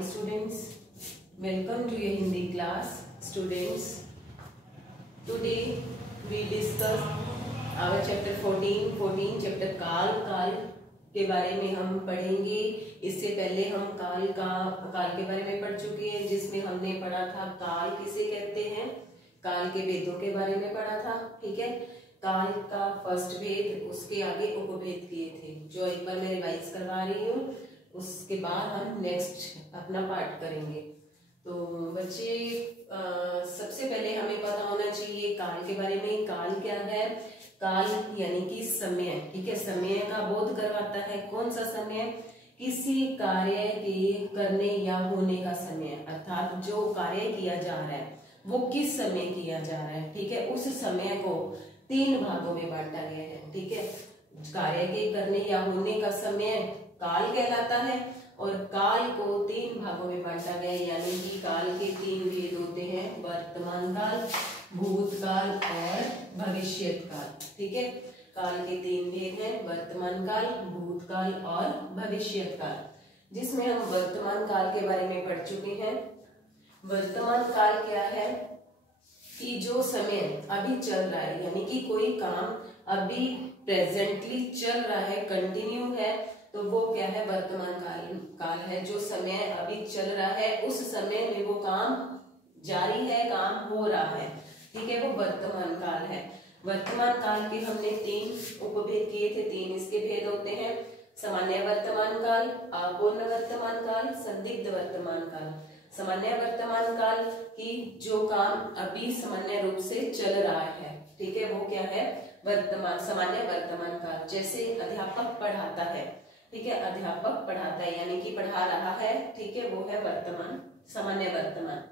morning students, welcome to your Hindi class. Students, today we discuss our chapter 14 chapter काल के बारे में हम पढ़ेंगे। इससे पहले हम काल के बारे में पढ़ चुके हैं, जिसमें हमने पढ़ा था काल किसे कहते हैं, काल के भेदों के बारे में पढ़ा था। ठीक है, काल का फर्स्ट भेद, उसके आगे उपभेद किए थे, जो एक बार मैं रिवाइज करवा रही हूँ। उसके बाद हम नेक्स्ट अपना पार्ट करेंगे। तो बच्चे सबसे पहले हमें पता होना चाहिए काल के बारे में। काल क्या है? काल यानी कि समय। ठीक है, समय का बोध करवाता है। कौन सा समय? किसी कार्य के करने या होने का समय, अर्थात जो कार्य किया जा रहा है वो किस समय किया जा रहा है। ठीक है, उस समय को 3 भागों में बांटा गया है। ठीक है, कार्य के करने या होने का समय काल कहलाता है, और काल को 3 भागों में बांटा गया है, यानी कि काल के 3 भेद होते हैं, वर्तमान काल, भूतकाल और भविष्यत काल। ठीक है, काल के 3 भेद हैं, वर्तमान काल, भूतकाल और भविष्यत काल, जिसमें हम वर्तमान काल के बारे में पढ़ चुके हैं। वर्तमान काल क्या है कि जो समय अभी चल रहा है, यानी कि कोई काम अभी प्रेजेंटली चल रहा है, कंटिन्यू है, तो वो क्या है? वर्तमान काल है। जो समय अभी चल रहा है उस समय में वो काम जारी है, काम हो रहा है। ठीक है, वो वर्तमान काल है। वर्तमान काल के हमने 3 उपभेद किए थे। 3 इसके भेद होते हैं, सामान्य वर्तमान काल, अपूर्ण वर्तमान काल, संदिग्ध वर्तमान काल। सामान्य वर्तमान काल की जो काम अभी सामान्य रूप से चल रहा है, ठीक है, वो क्या है? सामान्य वर्तमान काल। जैसे अध्यापक पढ़ाता है, ठीक है, अध्यापक पढ़ाता है यानी कि पढ़ा रहा है, ठीक है, वो है वर्तमान, सामान्य वर्तमान।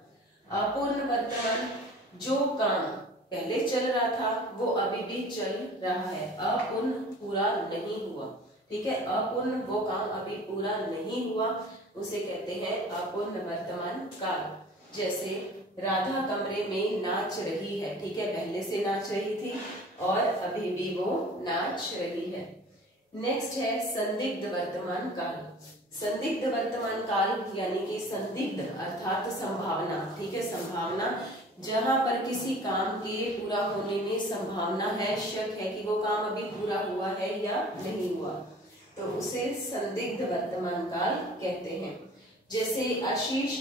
अपूर्ण वर्तमान, जो काम पहले चल रहा था वो अभी भी चल रहा है, अपूर्ण, पूरा नहीं हुआ। ठीक है, अपूर्ण, वो काम अभी पूरा नहीं हुआ, उसे कहते हैं अपूर्ण वर्तमान काल। जैसे राधा कमरे में नाच रही है, ठीक है, पहले से नाच रही थी और अभी भी वो नाच रही है। नेक्स्ट है संदिग्ध वर्तमान काल। संदिग्ध वर्तमान काल यानी कि संदिग्ध अर्थात संभावना। ठीक है, संभावना, जहां पर किसी काम के पूरा होने में संभावना है, शक है कि वो काम अभी पूरा हुआ है या नहीं हुआ, तो उसे संदिग्ध वर्तमान काल कहते हैं। जैसे आशीष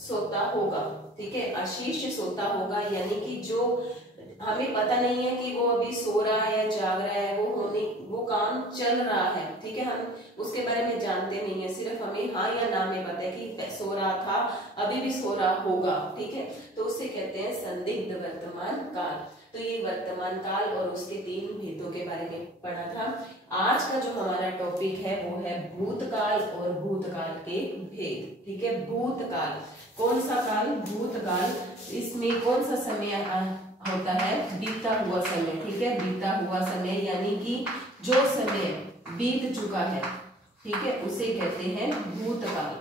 सोता होगा, ठीक है, आशीष सोता होगा यानी कि जो हमें पता नहीं है कि वो अभी सो रहा है या जाग रहा है, वो काम चल रहा है। ठीक है, हम उसके बारे में जानते नहीं है, सिर्फ हमें हाँ या ना में पता है कि सो रहा था, अभी भी सो रहा होगा। ठीक है, तो उसे कहते हैं संदिग्ध वर्तमान काल। तो ये वर्तमान काल और उसके 3 भेदों के बारे में पढ़ा था। आज का जो हमारा टॉपिक है वो है भूतकाल और भूतकाल के भेद। ठीक है, भूतकाल, कौन सा काल? भूतकाल। इसमें कौन सा समय होता है? बीता हुआ समय। ठीक है, बीता हुआ समय यानी कि जो समय बीत चुका है, ठीक है, उसे कहते हैं भूतकाल।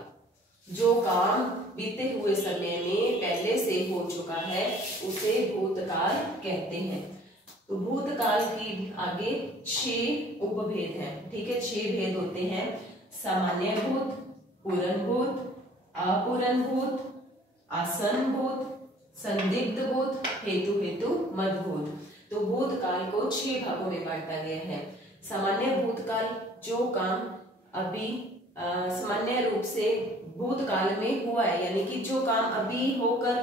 जो काम बीते हुए समय में पहले से हो चुका है उसे भूतकाल कहते हैं। तो भूतकाल की आगे 6 उपभेद हैं। ठीक है, 6 भेद होते हैं, सामान्य भूत, पूर्ण भूत, अपूर्ण भूत, आसन्न भूत, संदिग्ध भूत, हेतु मदभूत। तो भूतकाल को 6 भागों में बांटा गया है। सामान्य भूतकाल, जो काम अभी सामान्य रूप से भूतकाल में हुआ है, यानी कि जो काम अभी होकर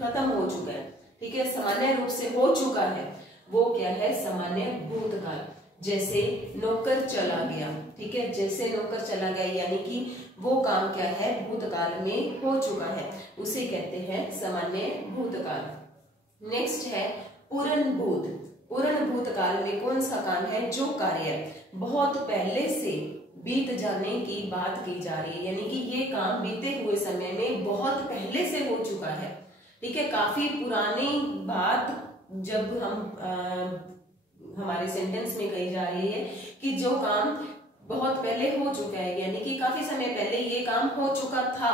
खत्म हो चुका है, ठीक है, सामान्य रूप से हो चुका है, वो क्या है? सामान्य भूतकाल। जैसे नौकर चला गया, ठीक है, जैसे नौकर चला गया यानी कि वो काम क्या है? भूतकाल में हो चुका है, उसे कहते हैं सामान्य भूतकाल। नेक्स्ट है पूर्ण भूत। पूर्ण भूतकाल में कौन सा काम है? जो कार्य बहुत पहले से बीत जाने की बात की जा रही है, यानी कि ये काम बीते हुए समय में बहुत पहले से हो चुका है। ठीक है, काफी पुरानी बात जब हम हमारे सेंटेंस में कही जा रही है कि जो काम बहुत पहले हो चुका है, यानी कि काफी समय पहले ये काम हो चुका था,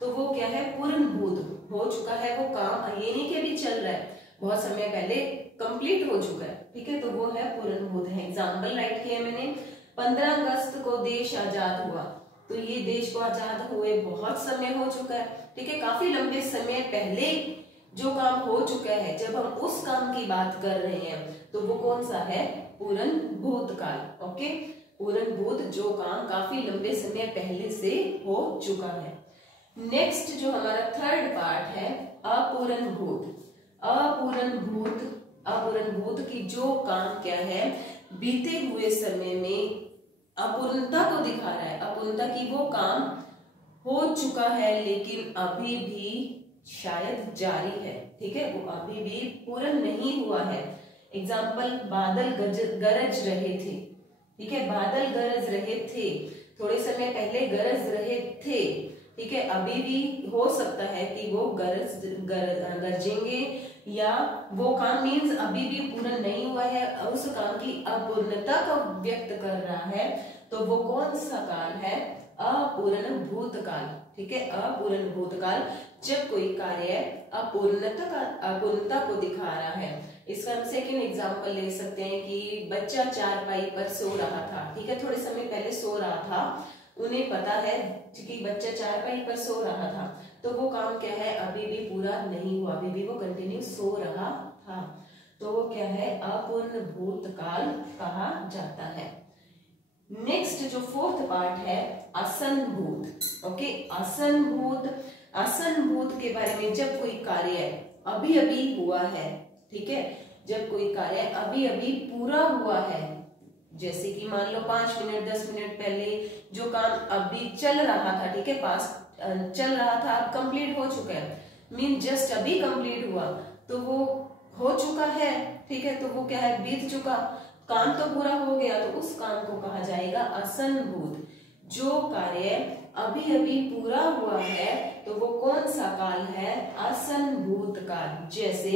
तो वो क्या है? पूर्ण भूत हो चुका है वो काम, ये नहीं कि अभी चल रहा है, बहुत समय पहले कंप्लीट हो चुका है। ठीक है, तो वो है पूर्ण भूत है। एग्जाम्पल राइट किया मैंने, 15 अगस्त को देश आजाद हुआ, तो ये देश को आजाद हुए बहुत समय हो चुका है, ठीक है, काफी लंबे समय पहले जो काम हो चुका है, जब हम उस काम की बात कर रहे हैं तो वो कौन सा है, पूर्ण भूतकाल। ओके, पूर्ण भूत, जो काम काफी लंबे समय पहले से हो चुका है। नेक्स्ट जो हमारा थर्ड पार्ट है, अपूर्ण भूत। अपूर्ण भूत की जो काम क्या है, बीते हुए समय में अपूर्णता को दिखा रहा है, अपूर्णता की वो काम हो चुका है लेकिन अभी भी शायद जारी है, ठीक है, वो अभी भी पूर्ण नहीं हुआ है। एग्जाम्पल, बादल गरज रहे थे, ठीक है, बादल गरज रहे थे, थोड़े समय पहले गरज रहे थे, ठीक है, अभी भी हो सकता है कि वो गरजेंगे, या वो काम मीन्स अभी भी पूर्ण नहीं हुआ है, उस काम की अपूर्णता को व्यक्त कर रहा है, तो वो कौन सा काल है, अपूर्ण भूतकाल, ठीक है, अपूर्ण भूतकाल, जब कोई कार्य अपूर्णता को दिखा रहा है। इसका हम सेकेंड एग्जाम्पल ले सकते हैं कि बच्चा चारपाई पर सो रहा था, ठीक है, थोड़े समय पहले सो रहा था, उन्हें पता है कि बच्चा चारपाई पर सो रहा था, तो वो काम क्या है, अभी भी पूरा नहीं हुआ, अभी भी वो कंटिन्यू सो रहा था, तो वो क्या है, अपूर्ण भूतकाल कहा जाता है। नेक्स्ट जो फोर्थ पार्ट है, असंभूत। ओके, असंभूत के बारे में, जब कोई कार्य अभी अभी हुआ है, ठीक है, जब कोई कार्य अभी अभी पूरा हुआ है, जैसे कि मान लो 5 मिनट 10 मिनट पहले जो काम अभी चल रहा था, ठीक है, पास चल रहा था, अब कंप्लीट हो चुका है, मीन जस्ट अभी कंप्लीट हुआ, तो वो हो चुका है, ठीक है, तो वो क्या है, बीत चुका, काम तो पूरा हो गया, तो उस काम को कहा जाएगा असंभूत। जो कार्य अभी अभी पूरा हुआ है, तो वो कौन सा काल है, असंभूत काल। जैसे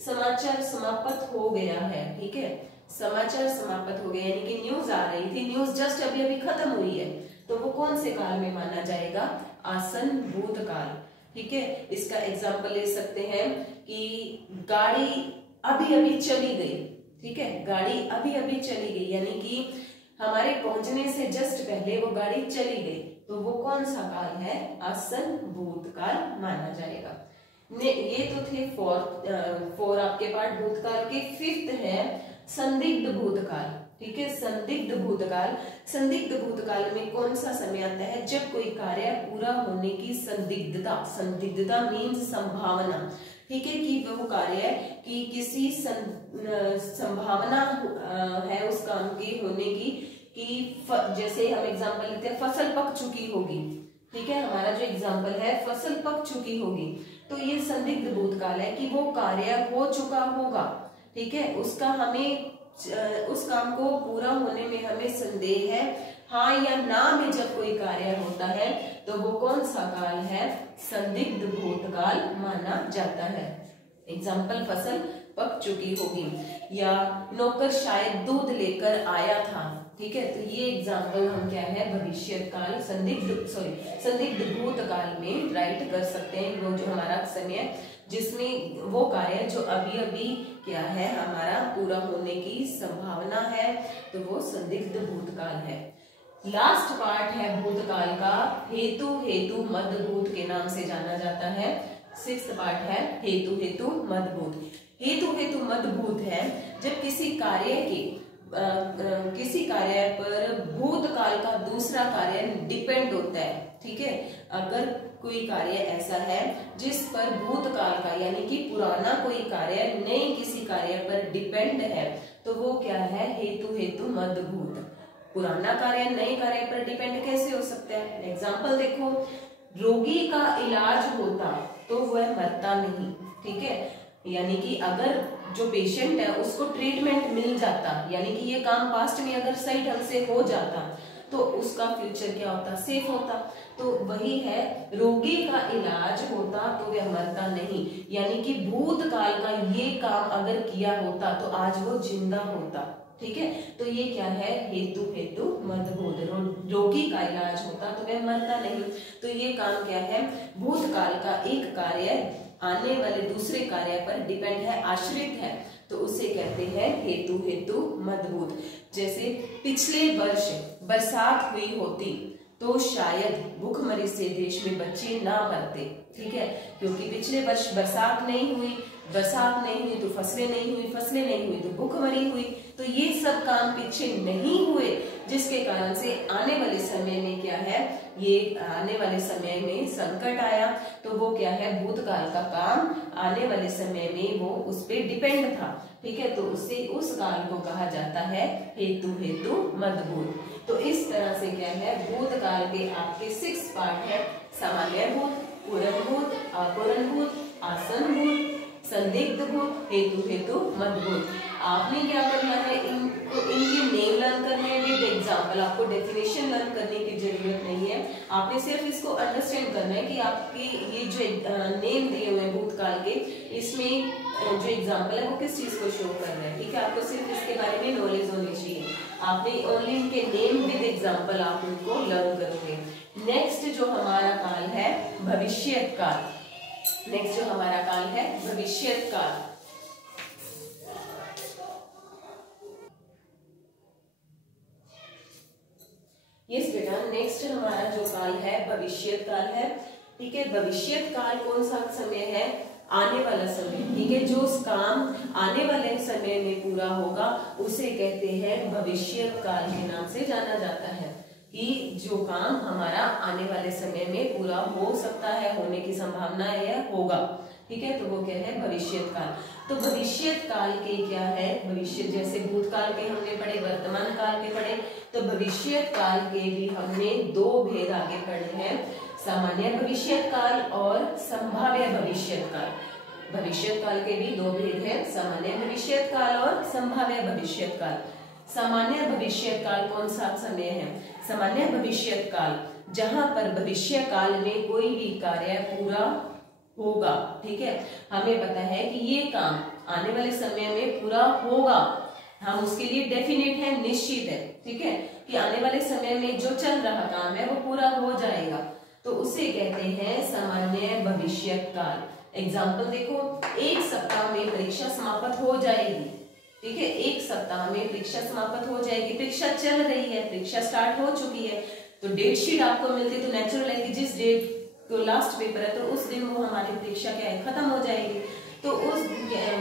समाचार समाप्त हो गया है, ठीक है, समाचार समाप्त हो गया, यानी कि न्यूज आ रही थी, न्यूज जस्ट अभी अभी खत्म हुई है, तो वो कौन से काल में माना जाएगा, असंभूत काल, ठीक है। इसका एग्जाम्पल ले सकते हैं कि गाड़ी अभी अभी चली गई, ठीक है, गाड़ी अभी अभी चली गई, यानी कि हमारे पहुंचने से जस्ट पहले वो गाड़ी चली गई, तो वो कौन सा काल है, असंभूत काल माना जाएगा। ये तो थे फोर आपके पार्ट भूतकाल के। फिफ्थ है संदिग्ध भूतकाल, ठीक है, संदिग्ध भूतकाल। संदिग्ध भूतकाल में कौन सा समय आता है, जब कोई कार्य पूरा होने की संदिग्धता मीन्स संभावना, ठीक है, कि वो कार्य की किसी संभावना है उस काम के होने की, कि जैसे हम एग्जांपल लेते हैं, फसल पक चुकी होगी, ठीक है, हमारा जो एग्जांपल है फसल पक चुकी होगी, तो ये संदिग्ध भूतकाल है कि वो कार्य हो चुका होगा, ठीक है, उसका हमें उस काम को पूरा होने में हमें संदेह है, हाँ या ना में जब कोई कार्य होता है, तो वो कौन सा काल है, संदिग्ध भूतकाल माना जाता है। एग्जाम्पल, फसल पक चुकी होगी, या नौकर शायद दूध लेकर आया था, ठीक है, तो ये एग्जाम्पल हम क्या है, भविष्य काल संदिग्ध भूतकाल में राइट कर सकते हैं। वो जो हमारा समय जिसमें वो कार्य जो अभी अभी क्या है हमारा पूरा होने की संभावना है, तो वो संदिग्ध भूतकाल है। लास्ट पार्ट है भूतकाल का, हेतु मदभूत के नाम से जाना जाता है। सिक्स्थ पार्ट है हेतु मदभूत। हेतु मदभूत है जब किसी कार्य पर भूतकाल का दूसरा कार्य डिपेंड होता है, ठीक है। अगर कोई कार्य ऐसा है जिस पर भूतकाल का यानी कि पुराना कोई कार्य नए किसी कार्य पर डिपेंड है, तो वो क्या है, हेतु मदभूत। पुराना कार्य नए कार्य पर डिपेंड कैसे हो सकता है? एग्जाम्पल देखो, रोगी का इलाज होता तो वह मरता नहीं, ठीक है, यानी कि अगर जो पेशेंट है उसको ट्रीटमेंट मिल जाता, यानी कि ये काम पास्ट में अगर सही ढंग से हो जाता तो उसका फ्यूचर क्या होता, सेफ होता। तो वही है, रोगी का इलाज होता तो वह मरता नहीं, यानी कि भूतकाल का ये काम अगर किया होता तो आज वो जिंदा होता, ठीक है। तो ये क्या है, हेतु मदभूत। रोगी का इलाज होता तो वह मरता नहीं, तो ये काम क्या है, भूतकाल का एक कार्य आने वाले दूसरे कार्य पर डिपेंड है, आश्रित है, तो उसे कहते हैं हेतु मदभूत। जैसे पिछले वर्ष बरसात हुई होती तो शायद भूखमरी से देश में बच्चे ना मरते। ठीक है, क्योंकि पिछले वर्ष बरसात नहीं हुई तो फसलें नहीं हुई, फसलें नहीं हुई तो भूखमरी हुई, तो ये सब काम पीछे नहीं हुए, जिसके कारण से आने वाले समय में क्या है, ये आने वाले समय में संकट आया। तो वो क्या है, भूतकाल का काम आने वाले समय में वो उस पे डिपेंड था। ठीक है, तो उससे उस काल को कहा जाता है हेतु मदभूत। तो इस तरह से क्या है, भूतकाल के आपके 6 पार्ट है, सामान्य भूत, पूर्णभूत, अपूर्णभूत, आसन्नभूत, संदिग्ध भूत, हेतु मदभूत। आपने क्या करना है, इनके नेम लर्न करने हैं विद एग्जाम्पल, आपको डेफिनेशन लर्न करने की जरूरत नहीं है, आपने सिर्फ इसको अंडरस्टैंड करना है कि आपके ये जो नेम दिए हुए हैं भूतकाल के, इसमें जो एग्जाम्पल है वो किस चीज को शो कर रहा है। ठीक है, आपको सिर्फ इसके बारे में नॉलेज होनी चाहिए, आपने ओनली इनके नेम विद एग्जाम्पल आप उनको लर्न करोगे। नेक्स्ट जो हमारा काल है भविष्यत काल, नेक्स्ट जो हमारा काल है भविष्यत काल। यस बेटा, नेक्स्ट हमारा जो काल है भविष्यत काल है। ठीक है, भविष्यत काल कौन सा समय है, आने वाला समय। ठीक है, जो काम आने वाले समय में पूरा होगा उसे कहते हैं भविष्यत काल के नाम से जाना जाता है, कि जो काम हमारा आने वाले समय में पूरा हो सकता है, होने की संभावना है या होगा। ठीक है, तो वो क्या है, भविष्यत काल। तो भविष्यत काल के क्या है, भविष्य जैसे भूतकाल के हमने पढ़े, वर्तमान काल के पढ़े, तो भविष्यत काल के भी हमने 2 भेद आगे पढ़े हैं, सामान्य भविष्यत काल और संभाव्य भविष्यत काल। भविष्यत काल के भी 2 भेद हैं, सामान्य भविष्यत काल और संभाव्य भविष्यत काल। सामान्य भविष्यत काल कौन सा समय है, सामान्य भविष्यत काल जहां पर भविष्य काल में कोई भी कार्य पूरा होगा। ठीक है, हमें पता है कि ये काम आने वाले समय में पूरा होगा, हम उसके लिए डेफिनेट है, निश्चित है। ठीक है, कि आने वाले समय में जो चल रहा काम है वो पूरा हो जाएगा, तो उसे कहते हैं सामान्य भविष्यत काल। एग्जाम्पल देखो, 1 सप्ताह में परीक्षा समाप्त हो जाएगी। ठीक है, 1 सप्ताह में परीक्षा समाप्त हो जाएगी, परीक्षा चल रही है, परीक्षा स्टार्ट हो चुकी है, तो डेट शीट आपको मिलती, तो नेचुरल है कि जिस डेट को लास्ट पेपर है तो उस दिन वो हमारी परीक्षा क्या है, खत्म हो जाएगी। तो उस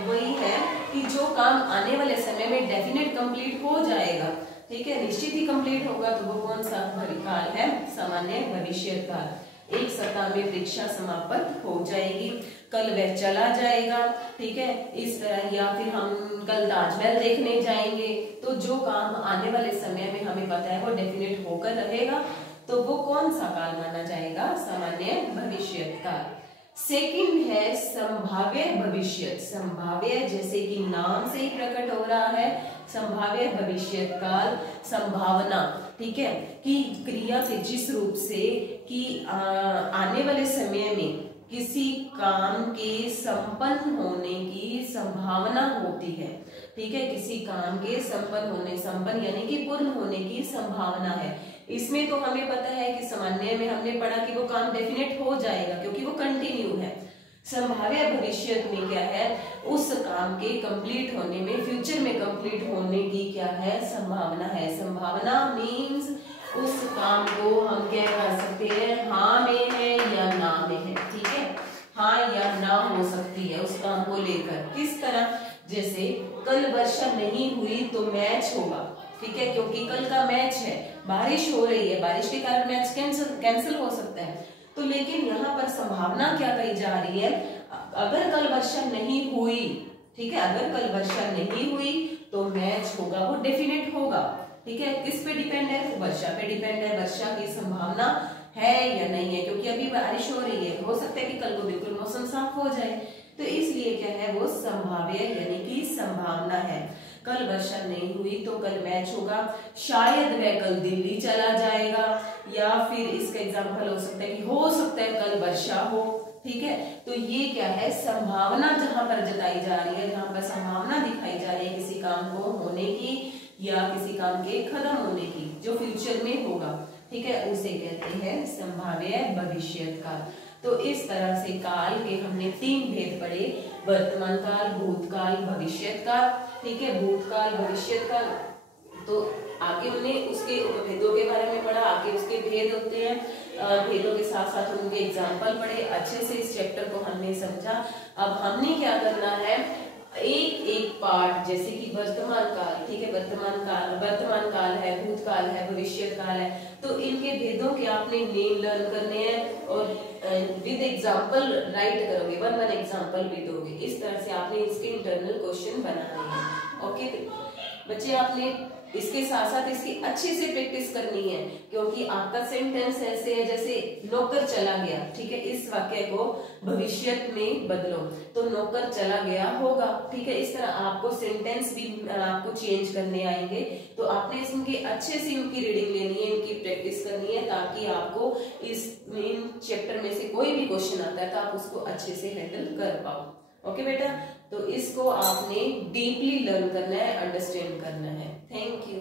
वही है कि जो काम आने वाले समय में डेफिनेट कंप्लीट हो जाएगा, ठीक है, निश्चित ही कंप्लीट होगा, तो वो कौन सा काल है, सामान्य भविष्यत काल। 1 सप्ताह में परीक्षा समाप्त हो जाएगी, कल वह चला जाएगा। ठीक है, इस तरह, या फिर हम कल ताजमहल देखने जाएंगे, तो जो काम आने वाले समय में हमें पता है वो डेफिनेट होकर रहेगा, तो वो कौन सा काल माना जाएगा, सामान्य भविष्यत काल। सेकंड है संभाव्य भविष्यत। संभाव्य जैसे कि नाम से ही प्रकट हो रहा है, संभाव्य भविष्यत काल, संभावना। ठीक है, कि क्रिया के जिस रूप से कि आने वाले समय में किसी काम के संपन्न होने की संभावना होती है। ठीक है, किसी काम के संपन्न यानी कि पूर्ण होने की संभावना है। इसमें तो हमें पता है कि सामान्य में हमने पढ़ा कि वो काम डेफिनेट हो जाएगा क्योंकि वो कंटिन्यू है। संभाव्य भविष्य में क्या है, उस काम के कंप्लीट होने में, फ्यूचर में कंप्लीट होने की क्या है, संभावना है। संभावना मीन्स उस काम को हम क्या कर सकते हैं, हाँ में है या ना में है। ठीक है, हाँ या ना हो सकती है उस काम को लेकर। किस तरह, जैसे कल वर्षा नहीं हुई तो मैच होगा। ठीक है, क्योंकि कल का मैच है, बारिश हो रही है, बारिश के कारण मैच कैंसिल हो सकता है। तो लेकिन यहाँ पर संभावना क्या कही जा रही है, अगर कल वर्षा नहीं हुई, ठीक है, अगर कल वर्षा नहीं हुई तो मैच होगा, वो डेफिनेट होगा। ठीक है, किस पे डिपेंड है, वर्षा पे डिपेंड है, वर्षा की संभावना है या नहीं है, क्योंकि अभी बारिश हो रही है, हो सकता है कि कल को बिल्कुल मौसम साफ हो जाए, तो इसलिए क्या है, वो संभाव्य यानी कि संभावना है। कल वर्षा नहीं हुई तो कल मैच होगा, शायद वह कल दिल्ली चला जाएगा, या फिर इसका एग्जांपल हो सकता है कि हो सकता है कल वर्षा हो। ठीक है, तो ये क्या है, संभावना जहां पर जताई जा रही है, जहां पर संभावना दिखाई जा रही है किसी काम को होने की या किसी काम के खत्म होने की, जो फ्यूचर में होगा। ठीक है, उसे कहते हैं संभाव्य भविष्यत काल। तो इस तरह से काल के हमने 3 भेद पढ़े, वर्तमान काल, भूतकाल, भविष्यत काल। ठीक है, भूतकाल, भविष्यत काल, तो आगे हमने उसके उपभेदों के बारे में पढ़ा, आगे उसके भेद होते हैं, भेदों के साथ साथ उनके एग्जाम्पल पढ़े, अच्छे से इस चैप्टर को हमने समझा। अब हमने क्या करना है, एक एक पार्ट, जैसे कि वर्तमान काल, ठीक है, वर्तमान काल है, भूतकाल है, भविष्य काल है, तो इनके भेदों के आपने नेम लर्न करने हैं और विद एग्जांपल राइट करोगे, वन एग्जांपल भी दोगे। इस तरह से आपने इसके इंटरनल क्वेश्चन बनाने हैं। ओके बच्चे, आपने इसके साथ साथ इसकी अच्छे से प्रैक्टिस करनी है, क्योंकि आपका सेंटेंस ऐसे है जैसे नौकर चला गया, ठीक है, इस वाक्य को भविष्य में बदलो तो नौकर चला गया होगा, ठीक है। इस तरह आपको सेंटेंस भी आपको चेंज करने आएंगे, तो आपने इसके अच्छे से इनकी रीडिंग लेनी है, इनकी प्रैक्टिस करनी है, ताकि आपको इस मेन चैप्टर में से कोई भी क्वेश्चन आता है तो आप उसको अच्छे से हैंडल कर पाओ। ओके बेटा, तो इसको आपने डीपली लर्न करना है, अंडरस्टैंड करना है। Thank you.